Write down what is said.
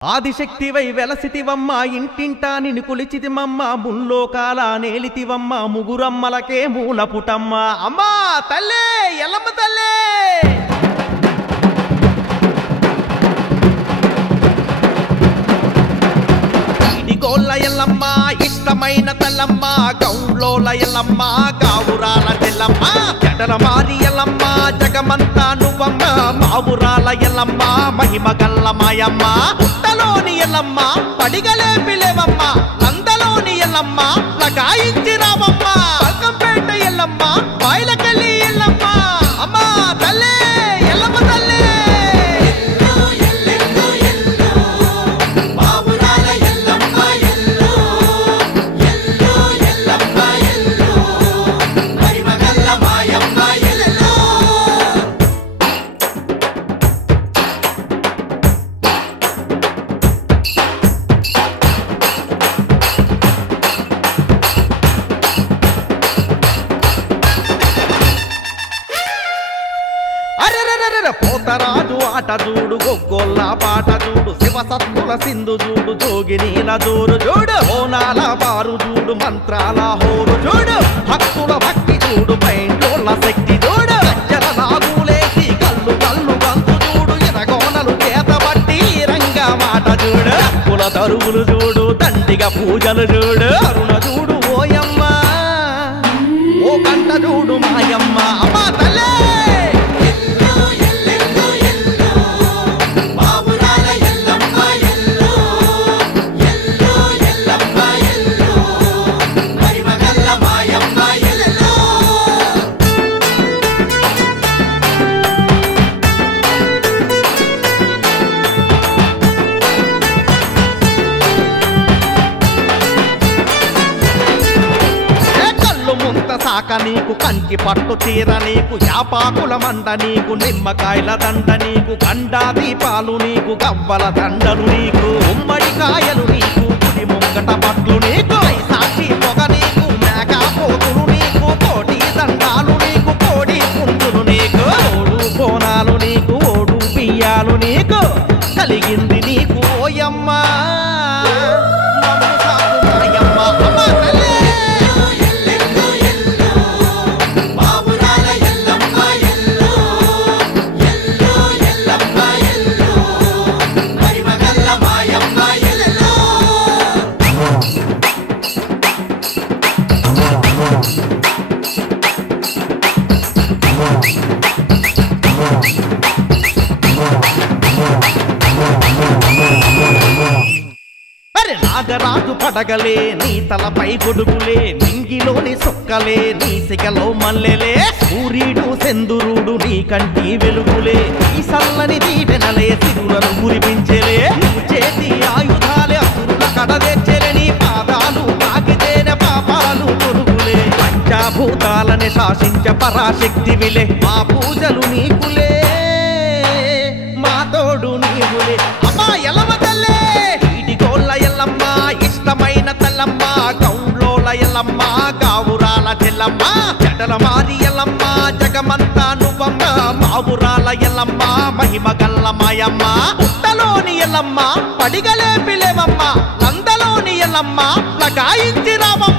ఆదిశక్తివై వెలసితివమ్మ ఇంటింటా నిన్ను కొలిచితిమమ్మ ముల్లోకాల నేలితివమ్మ ముగురమ్మలకే మూలపుటమ్మ అమ్మా తల్లే ఎల్లమ్మ తల్లే ఇడిగోళ్ళ ఎల్లమ్మ ఇష్టమైన తల్లమ్మ గౌండ్లోల ఎల్లమ్మ గావురాల తెల్లమ్మ జడల మారి ఎల్లమ్మ జగమంతా నువ్వమ్మ మావురాల ఎల్లమ్మ మహిమ గల్ల మాయమ్మ పుట్టలోని ఎల్లమ్మ పడిగలే పిలేవమ్మ నందలోని ఎల్లమ్మ లగాయించి రామమ్మ పల్కంపేట ఎల్లమ్మ బాయిలకెళ్ళి ఎల్లమ్మ అమ్మా తల్లే ఎల్లమ్మ తల్లే పోతరాజు ఆట చూడు గొగ్గొల్ల పాట చూడు శివసత్తుల సింధు చూడు జోగినీల జోరు చూడు హోనాల బారు చూడు మంత్రాల హోరు చూడు భక్తుల భక్తి చూడు పైంటోళ్ళ శక్తి చూడు అజ్జల నాగులేసి కల్లు కల్లు గంతు చూడు ఎనగోనలు చేతబట్టి రంగా మాట చూడు కుల తరువులు చూడు దండిగా పూజలు చూడు అరుణ చూడు ఓయమ్మ ఓ కంట చూడు మాయమ్మ అమ్మా తల్లే సాక నీకు కంకి పట్టు చీర నీకు యాపాకుల మండ నీకు నిమ్మకాయల దండ నీకు గండా దీపాలు నీకు గవ్వల దండలు నీకు ఉమ్మడికాయలు నీకు గుడి ముంగట పట్లు నీకు సాక్షి పొగ నీకు మేకపోతులు నీకు కోటి దండాలు నీకు కోడి పుంజులు నీకు ఓడు కోనాలు నీకు ఓడు బియ్యాలు నీకు కలిగింది నీకు ఓయమ్మ నాగరాజు పడగలే నీ తలపై గొడుగులే నింగిలోని సొక్కలే నీ సిగలో మల్లెలే సూర్యుడు సెందురుడు నీ కంటి వెలుగులే ఈ సల్లని దీవెనలే సిరులను కురిపించలే నువ్వు చేతి ఆయుధాలే అసురుల కడదెచ్చలే నీ పాదాలు తాకితేనే పాపాలు తొరుగులే పంచభూతాలని శాసించ పరాశక్తివిలే మా పూజలు నీకులే మా తోడు నీవులే అమ్మా ఎల్లమ్మ తల్లే ఇడిగోళ్ళ ఎల్లమ్మ ఇష్టమైన తల్లమ్మ గౌండ్లోల ఎల్లమ్మ గావురాల చెల్లమ్మ జడల మారి ఎల్లమ్మ జగమంతా నువ్వమ్మ మావురాల ఎల్లమ్మ మహిమ గల్ల మాయమ్మ పుట్టలోని ఎల్లమ్మ పడిగలే పిలేవమ్మ నందలోని ఎల్లమ్మ లగాయించి రామమ్మ